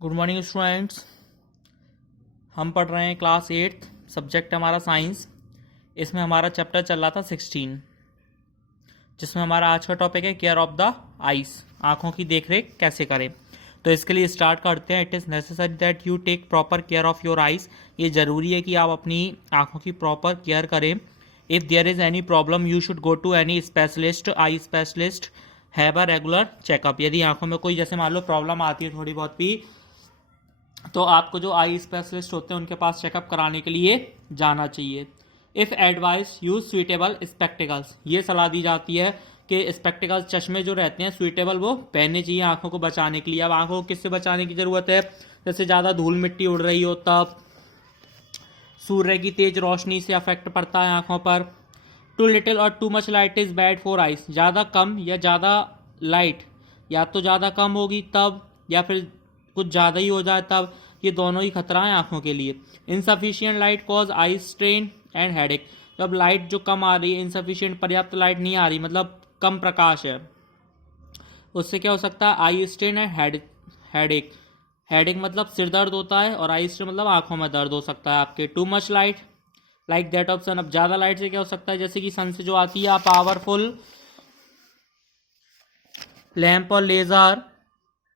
Good morning students. हम पढ़ रहे हैं क्लास 8, सब्जेक्ट हमारा साइंस। इसमें हमारा चैप्टर चल रहा था 16, जिसमें हमारा आज का टॉपिक है केयर ऑफ द आइज, आँखों की देखरेख कैसे करें। तो इसके लिए स्टार्ट करते हैं। It is necessary that you take proper care of your eyes. ये ज़रूरी है कि आप अपनी आँखों की प्रॉपर केयर करें। If there is any problem you should go to any specialist, eye specialist, have a regular checkup. यदि आँखों में कोई जैसे मान लो प्रॉब्लम आती है थोड़ी बहुत भी, तो आपको जो आई स्पेशलिस्ट होते हैं उनके पास चेकअप कराने के लिए जाना चाहिए। If advice use suitable spectacles, ये सलाह दी जाती है कि स्पेक्टिकल्स, चश्मे जो रहते हैं सुइटेबल, वो पहनने चाहिए आंखों को बचाने के लिए। अब आंखों को किससे बचाने की ज़रूरत है? जैसे ज़्यादा धूल मिट्टी उड़ रही हो तब, सूर्य की तेज रोशनी से अफेक्ट पड़ता है आंखों पर। टू लिटिल और to much light is bad for eyes, ज़्यादा कम या ज़्यादा लाइट, या तो ज़्यादा कम होगी तब या फिर कुछ ज़्यादा ही हो जाए तब, ये दोनों ही खतरा है आंखों के लिए। Insufficient light cause eye strain and headache, जब लाइट जो कम आ रही है, इनसफिशियंट पर्याप्त लाइट नहीं आ रही, मतलब कम प्रकाश है, उससे क्या हो सकता है? Eye strain and headache. Headache मतलब सिर दर्द होता है, और आई स्ट्रेन मतलब आंखों में दर्द हो सकता है आपके। Too much light like that of sun, अब ज़्यादा लाइट से क्या हो सकता है? जैसे कि सन से जो आती है पावरफुल लैंप और laser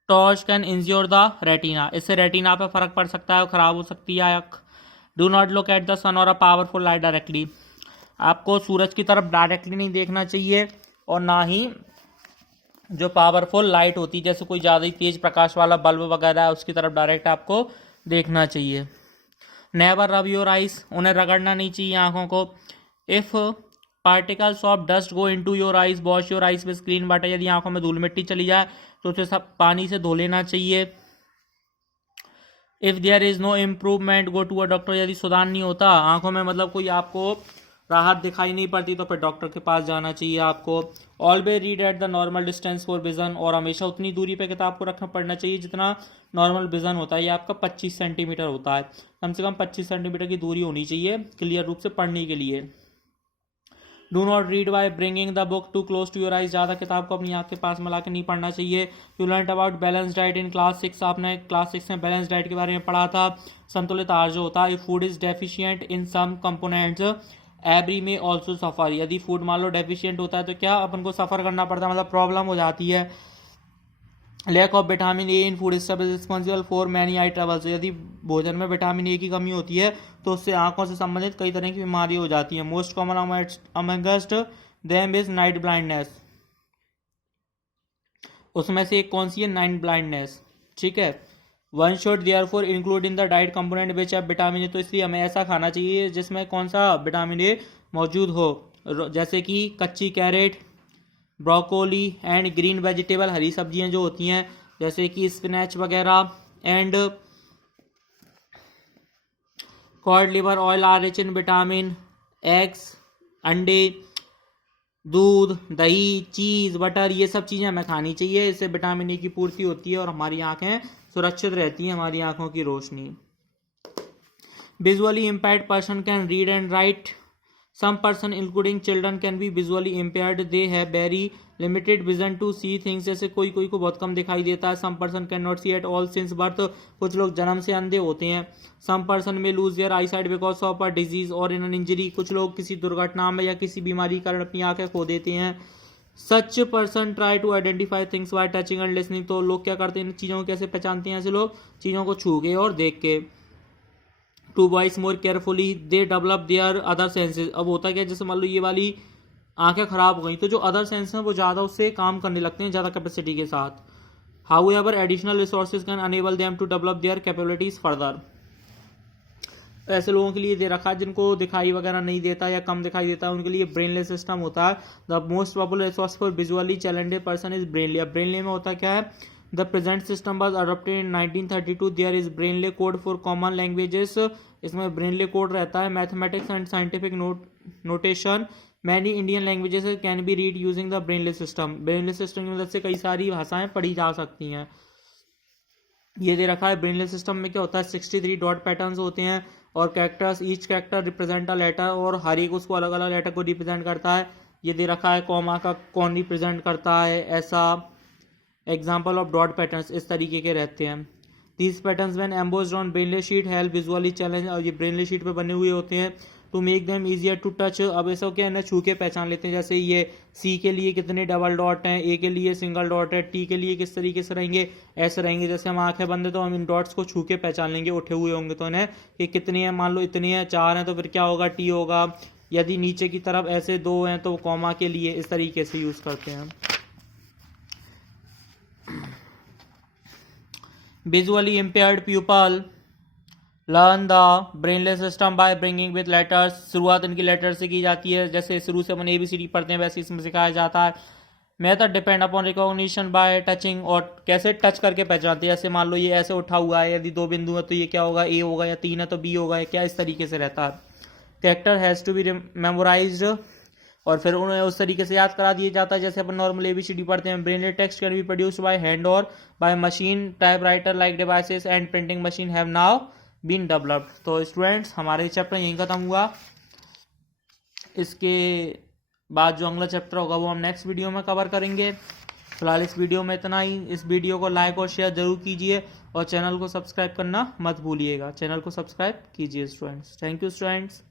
torch can injure the retina, इससे रेटिना पे फर्क पड़ सकता है, खराब हो सकती है आँख। Do not look at the sun or a powerful light directly, आपको सूरज की तरफ डायरेक्टली नहीं देखना चाहिए, और ना ही जो पावरफुल लाइट होती है, जैसे कोई ज़्यादा ही तेज प्रकाश वाला बल्ब वगैरह है, उसकी तरफ डायरेक्ट आपको देखना चाहिए। नेवर रब योर आइज, उन्हें रगड़ना नहीं चाहिए आंखों को। If particles of dust go into your eyes wash your eyes with clean water, यदि आंखों में धूल मिट्टी चली जाए तो उसे सब पानी से धो लेना चाहिए। If there is no improvement go to a doctor, यदि सुधार नहीं होता आंखों में, मतलब कोई आपको राहत दिखाई नहीं पड़ती, तो फिर डॉक्टर के पास जाना चाहिए आपको। Always read at the normal distance for vision, और हमेशा उतनी दूरी पे किताब को रखना पड़ना चाहिए जितना नॉर्मल विजन होता है। ये आपका 25 सेंटीमीटर होता है, कम से कम 25 सेंटीमीटर की दूरी होनी चाहिए क्लियर रूप से पढ़ने के लिए। Do not read by bringing the book too close to your eyes, ज़्यादा किताब को अपनी आँख के पास मिला के नहीं पढ़ना चाहिए। You learn about balance diet in class 6, आपने क्लास 6 में बैलेंस डाइट के बारे में पढ़ा था। संतुलित आहार जो होता है, food is deficient in some components every may also suffer, यदि फूड मान लो डेफिशिएंट होता है तो क्या अपन को सफ़र करना पड़ता है, मतलब प्रॉब्लम हो जाती है। Lack of vitamin A in food is responsible for many eye troubles, यदि भोजन में विटामिन ए की कमी होती है तो उससे आंखों से संबंधित कई तरह की बीमारी हो जाती है। Most common amongst them is night blindness, उसमें से एक कौन सी है? नाइट ब्लाइंडनेस, ठीक है। One should therefore include in the diet component विच है विटामिन ए, तो इसलिए हमें ऐसा खाना चाहिए जिसमें कौन सा विटामिन ए मौजूद हो, जैसे कि कच्ची carrot, broccoli and green vegetable, हरी सब्जियां जो होती हैं जैसे कि स्पिनच वगैरह, and cod liver oil are rich in vitamin. Eggs, अंडे, दूध, दही, चीज़, बटर, ये सब चीज़ें हमें खानी चाहिए, इससे विटामिन ए की पूर्ति होती है और हमारी आंखें सुरक्षित रहती हैं, हमारी आंखों की रोशनी। Visually impaired person can read and write, some person including children can be visually impaired, they have very limited vision to see things, जैसे कोई कोई को बहुत कम दिखाई देता है। some person cannot see at all since birth, कुछ लोग जन्म से अंधे होते हैं। some person may lose their eyesight because of a disease or in an injury, कुछ लोग किसी दुर्घटना में या किसी बीमारी के कारण अपनी आंखें खो देते हैं। Such person try to identify things by touching and listening, तो लोग क्या करते हैं, इन चीज़ों को कैसे पहचानते हैं? ऐसे लोग चीज़ों को छू के और देख के। To voice more carefully they develop their other senses, अब होता क्या, जैसे मान लो ये वाली आंखें खराब हो गई तो जो अदर सेंस हैं वो ज़्यादा उससे काम करने लगते हैं, ज़्यादा कैपेसिटी के साथ। However additional resources can enable them to develop their capabilities further, ऐसे लोगों के लिए दे रखा है जिनको दिखाई वगैरह नहीं देता या कम दिखाई देता है, उनके लिए ब्रेनलेस सिस्टम होता है। The most popular resource for visually challenged person is Braille. अब ब्रेनले में होता क्या है? The present system was adopted in 1932, there is Braille code for common languages, इसमें ब्रेनले कोड रहता है। Mathematics and scientific notation, many Indian languages can be read using the Braille system, Braille system की मदद से कई सारी भाषाएं पढ़ी जा सकती हैं। ये दे रखा है। ब्रेनले सिस्टम में क्या होता है? 63 डॉट पैटर्न्स होते हैं और characters, each character represent a letter, और हर एक उसको अलग अलग लेटर को रिप्रेजेंट करता है। ये दे रखा है कॉमा का कौन रिप्रेजेंट करता है, ऐसा एग्जाम्पल ऑफ डॉट पैटर्न्स इस तरीके के रहते हैं। These patterns when embossed on brainless sheet help visually challenge, और ये ब्रेनलेस शीट पे बने हुए होते हैं to make them easier to touch. अब ऐसा क्या है ना, छू के पहचान लेते हैं। जैसे ये सी के लिए कितने डबल डॉट हैं, ए के लिए सिंगल डॉट है, टी के लिए किस तरीके से रहेंगे, ऐसे रहेंगे। जैसे हम आंखें बंद है तो हम इन डॉट्स को छू के पहचान लेंगे, उठे हुए होंगे तो इन्हें कि कितनी है, मान लो इतनी है, 4 हैं तो फिर क्या होगा, टी होगा। यदि नीचे की तरफ ऐसे 2 हैं तो कॉमा के लिए इस तरीके से यूज करते हैं। Visually impaired people learn the brainless system by bringing with letters. शुरुआत इनकी लेटर से की जाती है, जैसे शुरू से अपन ABCD पढ़ते हैं वैसे इसमें सिखाया जाता है। Method depend upon recognition bye touching, और कैसे टच करके पहचानते हैं। जैसे मान लो ये ऐसे उठा हुआ है, यदि 2 बिंदु है तो ये क्या होगा, A होगा, या 3 है तो B होगा, क्या इस तरीके से रहता है। Character has to be memorised, और फिर उन्हें उस तरीके से याद करा दिया जाता है जैसे अपन नॉर्मल ABCD पढ़ते हैं। Braille's text can be produced by hand or by machine. Typewriter like devices and printing machine have now been developed. तो स्टूडेंट्स हमारे चैप्टर यहीं खत्म हुआ। इसके बाद जो अगला चैप्टर होगा वो हम नेक्स्ट वीडियो में कवर करेंगे। फिलहाल इस वीडियो में इतना ही। इस वीडियो को लाइक और शेयर जरूर कीजिए, और चैनल को सब्सक्राइब करना मत भूलिएगा। चैनल को सब्सक्राइब कीजिए स्टूडेंट्स। Thank you students.